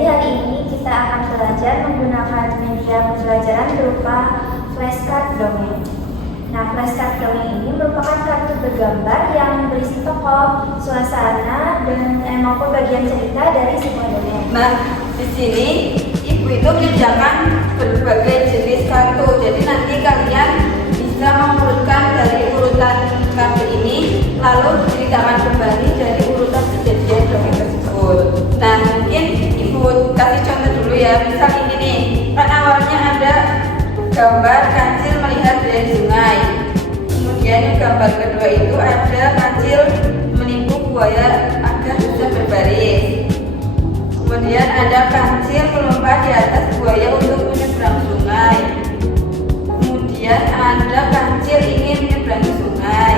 Jadi hari ini kita akan belajar menggunakan media pembelajaran berupa flashcard dongeng. Nah, flashcard dongeng ini merupakan kartu bergambar yang berisi tokoh, suasana, dan maupun bagian cerita dari sebuah dongeng. Nah, di sini ibu itu menyediakan berbagai jenis kartu. Jadi nanti kalian bisa mengurutkan dari urutan kartu ini, lalu diceritakan kembali dari urutan kejadian dongeng tersebut. Nah, mungkin ibu kasih contoh dulu ya. Misal ini nih, kan awalnya ada gambar kancil melihat dari sungai. Kemudian yang gambar kedua itu ada kancil menipu buaya agar bisa berbaris. Kemudian ada kancil melompat di atas buaya untuk menyeberang sungai. Kemudian ada kancil ingin menyeberangi sungai.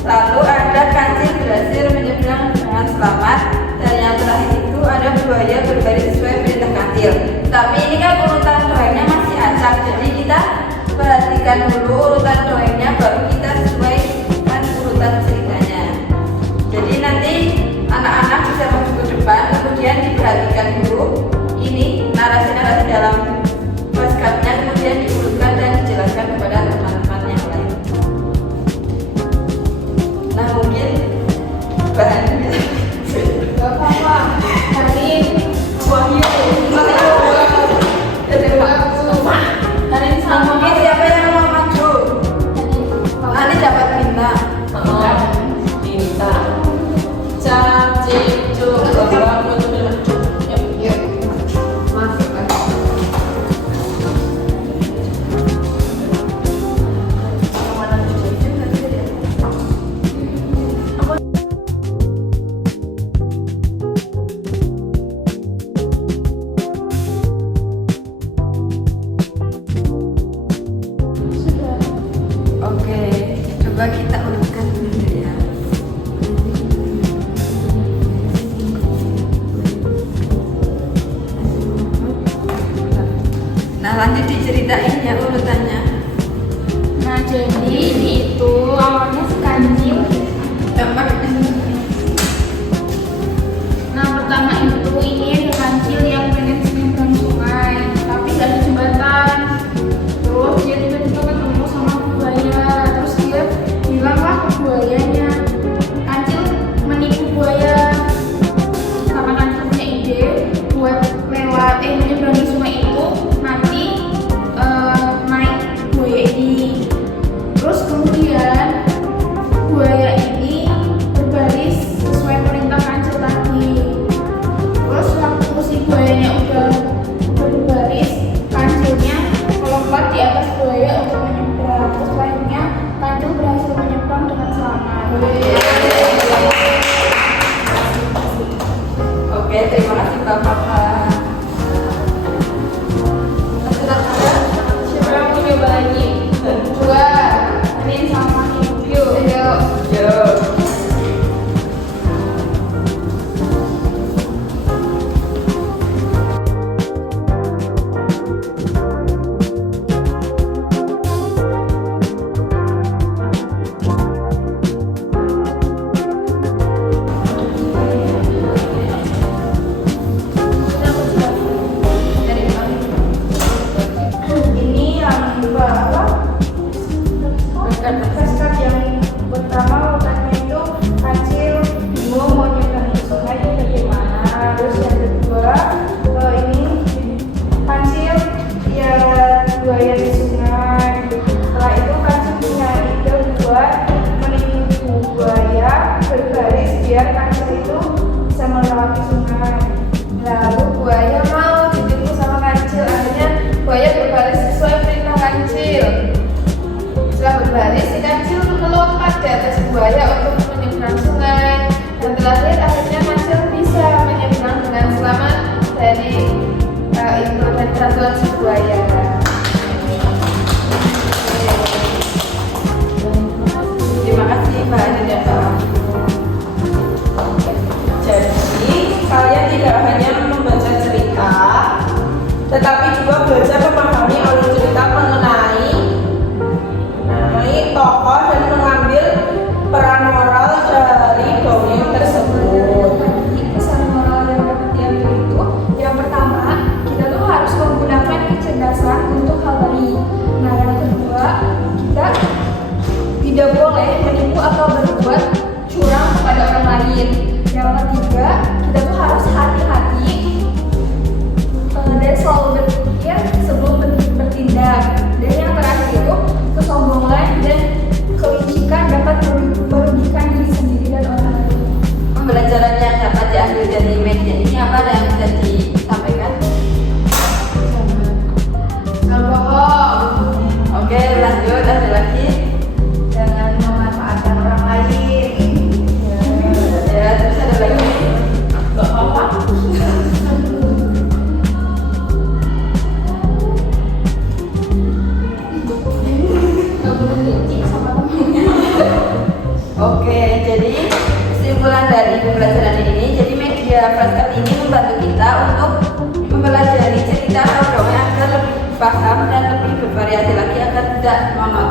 Lalu ada kancil berhasil menyeberang dengan selamat. Dan yang terakhir itu ada buaya berbaris sesuai perintah kancil. Tapi ini kan urutan dongengnya masih acak, jadi kita perhatikan dulu urutan dongengnya, baru kita sesuaikan urutan ceritanya. Jadi nanti anak-anak bisa maju ke depan, kemudian diperhatikan dulu ini narasi-narasi dalam flashcardnya, kemudian diurutkan dan dijelaskan kepada teman-teman yang lain. Nah, mungkin bahannya Bapak, hari Wahyu, hari sama mungkin siapa yang mau maju? Nanti dapat bintang. bintang. Caci coba yuk, masuk. Oke, coba kita urutkan dulu ya. Nah, lanjut diceritain ya urutannya. Nah, jadi ini itu awalnya kancil. Nah, pertama itu ini ada kancil yang pengen menyeberang sungai, tapi gak ada jembatan. Terus dia tiba-tiba ketemu sama buaya. Terus dia bilanglah ke buayanya, kancil menipu buaya. Sama kancil punya ide buat menyeberangi sungai itu nanti naik buaya ini. Terus kemudian buaya ini berbaris sesuai perintah kancil tadi. Terus waktu si buayanya udah berbaris, kancilnya melompat di atas buaya untuk menyeberang. Terus akhirnya kancil berhasil menyeberang dengan selamat. Oke, terima kasih Bapak. Siapa yang mau coba lagi? Dua. Ini sama ibu. Yuk. Yuk. Ini yang flashcard yang pertama urutannya itu kancil bingung mau nyeberangi sungai itu bagaimana. Terus yang kedua ini kancil ya buaya di sungai. Setelah itu kancil punya ide buat menipu buaya berbaris biar kancil itu bisa melewati sungai. Lalu buaya mau ditipu sama kancil, akhirnya buaya berbaris sesuai perintah kancil. Setelah berbaris, si kancil melompat di atas buaya untuk menyeberang sungai. Dan terakhir, akhirnya kancil bisa menyeberang dengan selamat dari peraturan si buaya. Terima kasih Mbak Adi dan Pak. Jadi kalian tidak hanya membaca cerita, tetapi juga belajar memahami alur cerita mengenai tokoh dan mengambil peran moral dari dongeng tersebut. Pesan moral yang dapat diambil itu yang pertama tidak monoton.